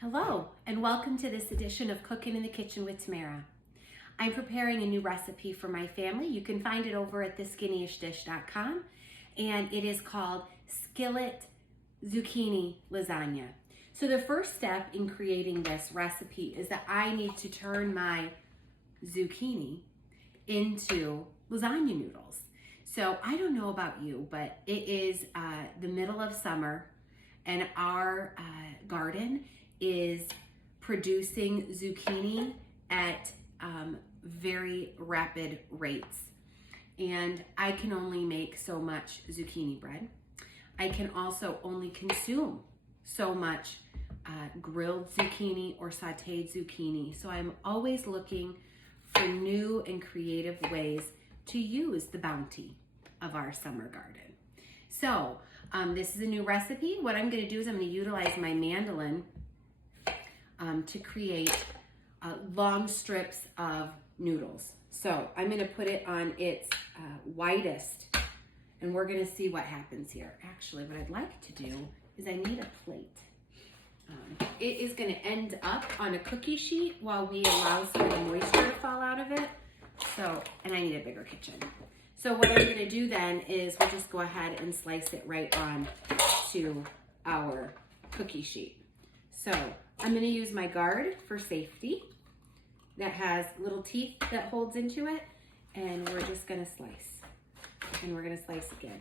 Hello, and welcome to this edition of Cooking in the Kitchen with Tamara. I'm preparing a new recipe for my family. You can find it over at theskinnyish.com, and it is called Skillet Zucchini Lasagna. So the first step in creating this recipe is that I need to turn my zucchini into lasagna noodles. So I don't know about you, but it is the middle of summer, and our garden is producing zucchini at very rapid rates. And I can only make so much zucchini bread. I can also only consume so much grilled zucchini or sauteed zucchini. So I'm always looking for new and creative ways to use the bounty of our summer garden. So this is a new recipe. What I'm going to do is I'm going to utilize my mandolin to create long strips of noodles. So I'm going to put it on its widest, and we're going to see what happens here. Actually, what I'd like to do is I need a plate. It is going to end up on a cookie sheet while we allow some of the moisture to fall out of it. So, and I need a bigger kitchen. So what I'm going to do then is we'll just go ahead and slice it right on to our cookie sheet. So I'm going to use my guard for safety that has little teeth that holds into it, and we're just going to slice, and we're going to slice again,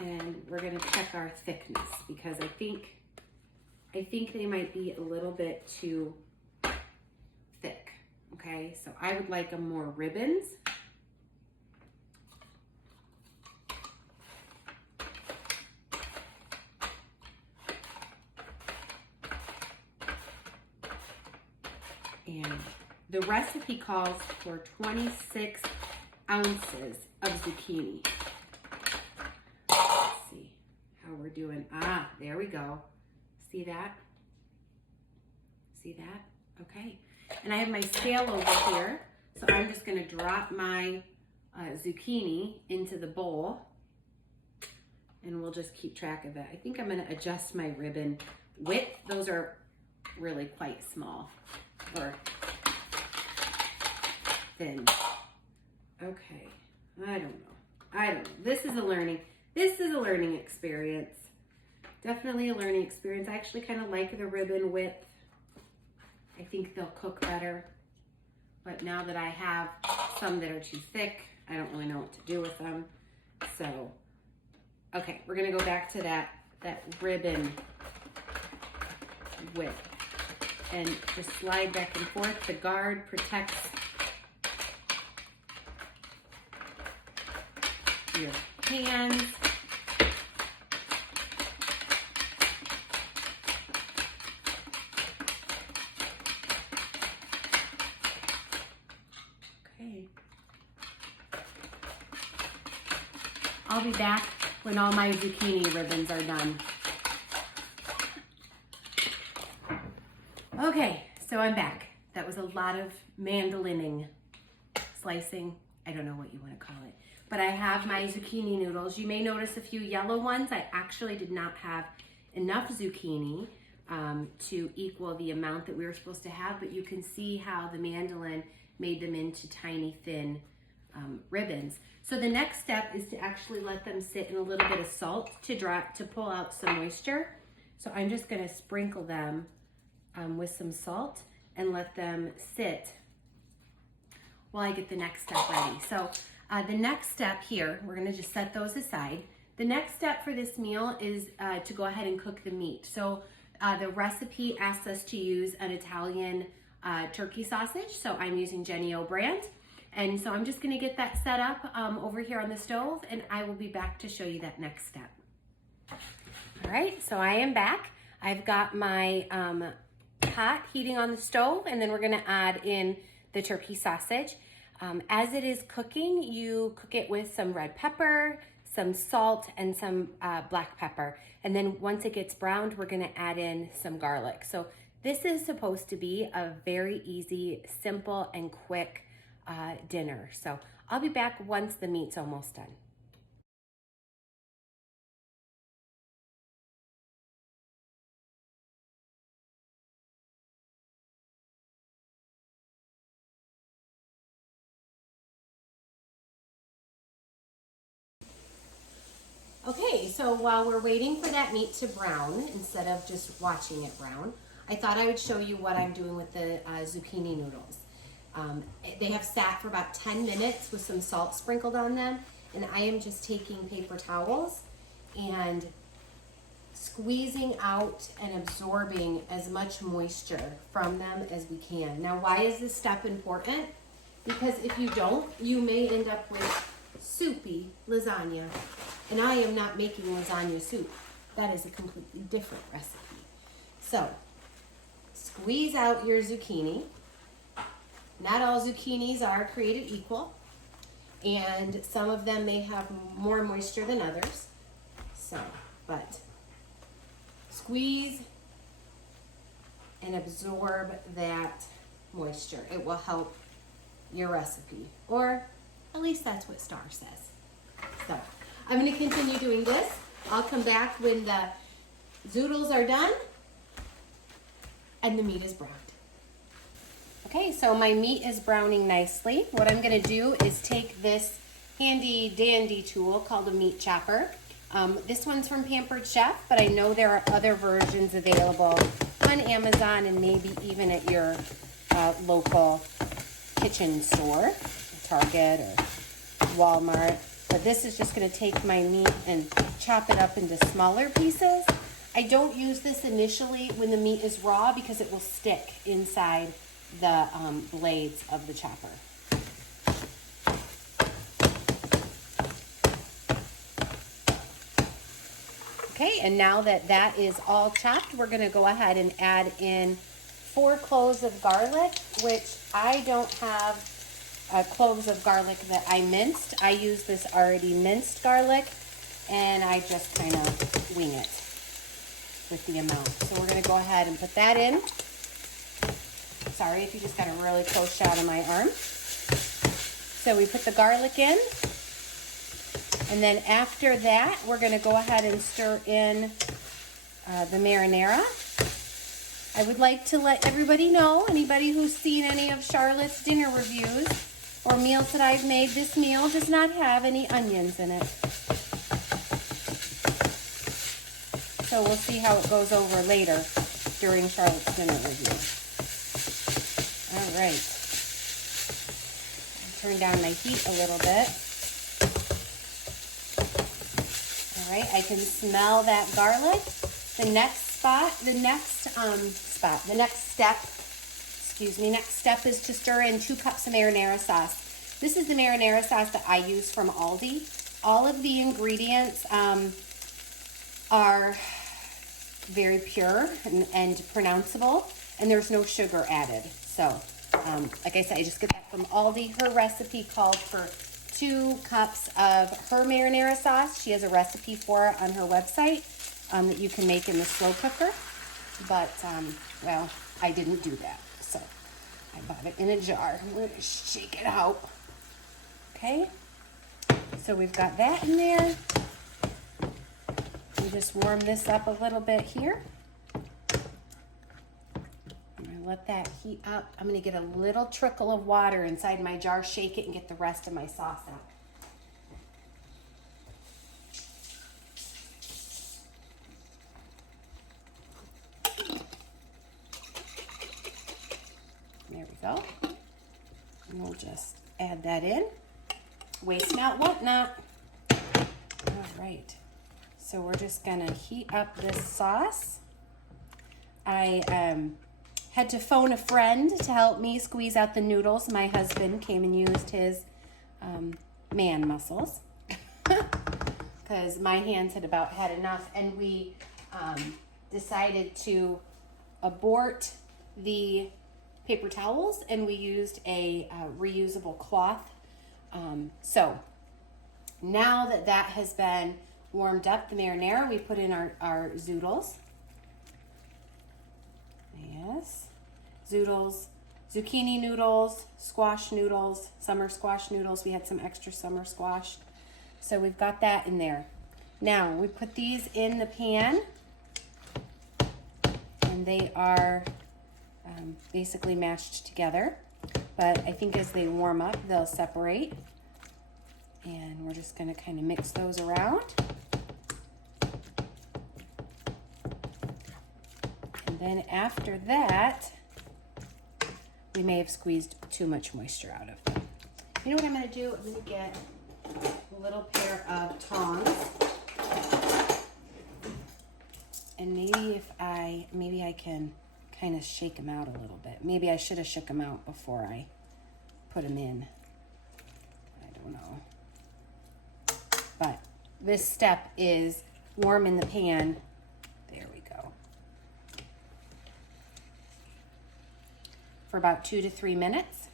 and we're going to check our thickness because I think they might be a little bit too thick. Okay, so I would like them more ribbons. And the recipe calls for 26 ounces of zucchini. Let's see how we're doing. Ah, there we go. See that? See that? Okay. And I have my scale over here. So I'm just going to drop my zucchini into the bowl, and we'll just keep track of it. I think I'm going to adjust my ribbon width. Those are really quite small or thin. Okay. I don't know. This is a learning experience. Definitely a learning experience. I actually kind of like the ribbon width. I think they'll cook better. But now that I have some that are too thick, I don't really know what to do with them. So, okay, we're gonna go back to that ribbon width and just slide back and forth. The guard protects your hands. Okay. I'll be back when all my zucchini ribbons are done. Okay, so I'm back. That was a lot of mandolining, slicing, I don't know what you want to call it. But I have my zucchini noodles. You may notice a few yellow ones. I actually did not have enough zucchini to equal the amount that we were supposed to have, but you can see how the mandolin made them into tiny, thin ribbons. So the next step is to actually let them sit in a little bit of salt to pull out some moisture. So I'm just gonna sprinkle them with some salt and let them sit while I get the next step ready. So the next step here, we're gonna just set those aside. The next step for this meal is to go ahead and cook the meat. So the recipe asks us to use an Italian turkey sausage. So I'm using Jenny-O brand. And so I'm just gonna get that set up over here on the stove, and I will be back to show you that next step. All right, so I am back. I've got my pot heating on the stove, and then we're gonna add in the turkey sausage. As it is cooking, you cook it with some red pepper, some salt, and some black pepper. And then once it gets browned, we're gonna add in some garlic. So this is supposed to be a very easy, simple, and quick dinner. So I'll be back once the meat's almost done. Okay, so while we're waiting for that meat to brown, instead of just watching it brown, I thought I would show you what I'm doing with the zucchini noodles. They have sat for about 10 minutes with some salt sprinkled on them, and I am just taking paper towels and squeezing out and absorbing as much moisture from them as we can. Now, why is this step important? Because if you don't, you may end up with soupy lasagna. And I am not making lasagna soup. That is a completely different recipe. So, squeeze out your zucchini. Not all zucchinis are created equal, and some of them may have more moisture than others. So, but squeeze and absorb that moisture. It will help your recipe, or at least that's what Star says. So, I'm going to continue doing this. I'll come back when the zoodles are done and the meat is browned. Okay, so my meat is browning nicely. What I'm going to do is take this handy dandy tool called a meat chopper. This one's from Pampered Chef, but I know there are other versions available on Amazon and maybe even at your local kitchen store, Target or Walmart. But this is just going to take my meat and chop it up into smaller pieces. I don't use this initially when the meat is raw because it will stick inside the blades of the chopper. Okay, and now that that is all chopped, we're going to go ahead and add in 4 cloves of garlic, which I don't have cloves of garlic that I minced. I use this already minced garlic, and I just kind of wing it with the amount. So we're going to go ahead and put that in. Sorry if you just got a really close shot of my arm. So we put the garlic in, and then after that, we're going to go ahead and stir in the marinara. I would like to let everybody know, anybody who's seen any of Charlotte's dinner reviews or meals that I've made, this meal does not have any onions in it. So we'll see how it goes over later during Charlotte's dinner review. All right. I'll turn down my heat a little bit. All right, I can smell that garlic. The next step is to stir in 2 cups of marinara sauce. This is the marinara sauce that I use from Aldi. All of the ingredients are very pure and pronounceable, and there's no sugar added. So, like I said, I just get that from Aldi. Her recipe called for 2 cups of her marinara sauce. She has a recipe for it on her website that you can make in the slow cooker. But, well, I didn't do that. So, I bought it in a jar. I'm going to shake it out. Okay? So, we've got that in there. We just warm this up a little bit here. I'm going to let that heat up. I'm going to get a little trickle of water inside my jar, shake it, and get the rest of my sauce out. There we go. And we'll just add that in. Waste not, want not. All right. So we're just gonna heat up this sauce. I had to phone a friend to help me squeeze out the noodles. My husband came and used his man muscles because my hands had about had enough, and we decided to abort the paper towels, and we used a reusable cloth. So now that that has been warmed up, the marinara, we put in our zoodles. Yes, zoodles, zucchini noodles, squash noodles, summer squash noodles. We had some extra summer squash. So we've got that in there. Now we put these in the pan, and they are basically mashed together. But I think as they warm up, they'll separate. And we're just gonna kind of mix those around. And then after that, we may have squeezed too much moisture out of it. You know what I'm gonna do? I'm gonna get a little pair of tongs. And maybe I can kind of shake them out a little bit. Maybe I should have shook them out before I put them in. I don't know. But this step is warm in the pan. There we go. For about 2 to 3 minutes.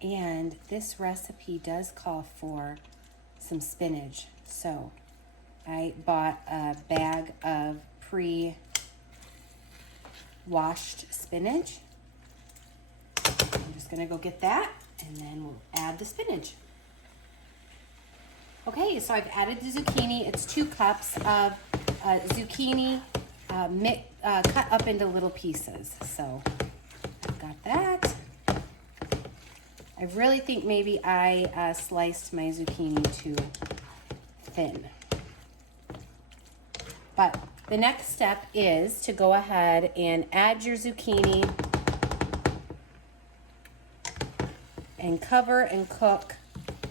And this recipe does call for some spinach. So I bought a bag of pre-washed spinach. I'm just gonna go get that and then we'll add the spinach. Okay, so I've added the zucchini. It's 2 cups of zucchini cut up into little pieces. So I've got that. I really think maybe I sliced my zucchini too thin. But the next step is to go ahead and add your zucchini and cover and cook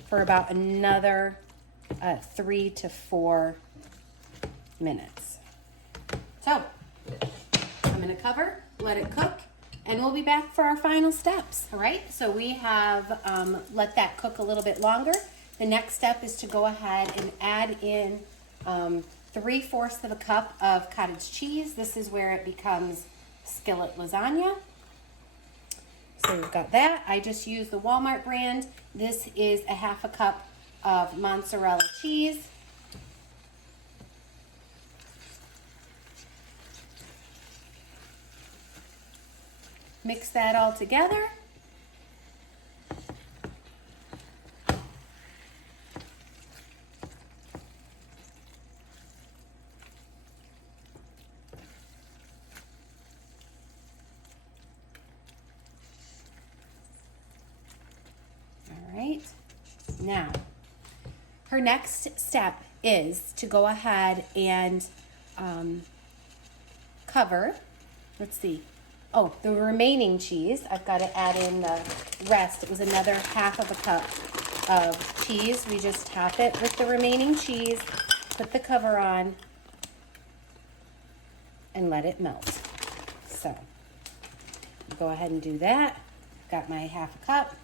for about another 3 to 4 minutes. So I'm gonna cover, let it cook, and we'll be back for our final steps, all right? So we have let that cook a little bit longer. The next step is to go ahead and add in 3/4 of a cup of cottage cheese. This is where it becomes Skillet lasagna. So we've got that. I just used the Walmart brand. This is a 1/2 cup of mozzarella cheese. Mix that all together. All right. Now, her next step is to go ahead and cover, let's see, oh, the remaining cheese. I've got to add in the rest. It was another 1/2 cup of cheese. We just top it with the remaining cheese, put the cover on, and let it melt. So, go ahead and do that. Got my 1/2 cup.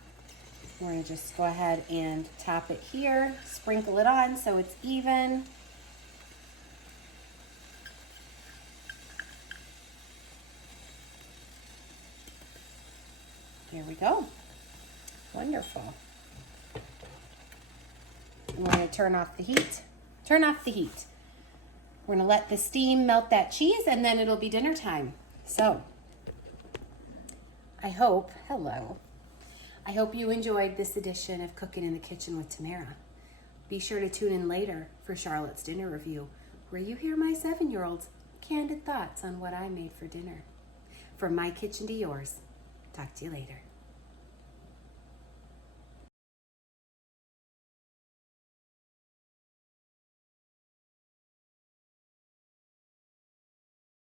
We're going to just go ahead and top it here, sprinkle it on so it's even. Here we go. Wonderful. And we're going to turn off the heat. Turn off the heat. We're going to let the steam melt that cheese and then it'll be dinner time. So, I hope you enjoyed this edition of Cooking in the Kitchen with Tamara. Be sure to tune in later for Charlotte's dinner review, where you hear my 7-year-old's candid thoughts on what I made for dinner. From my kitchen to yours. Talk to you later.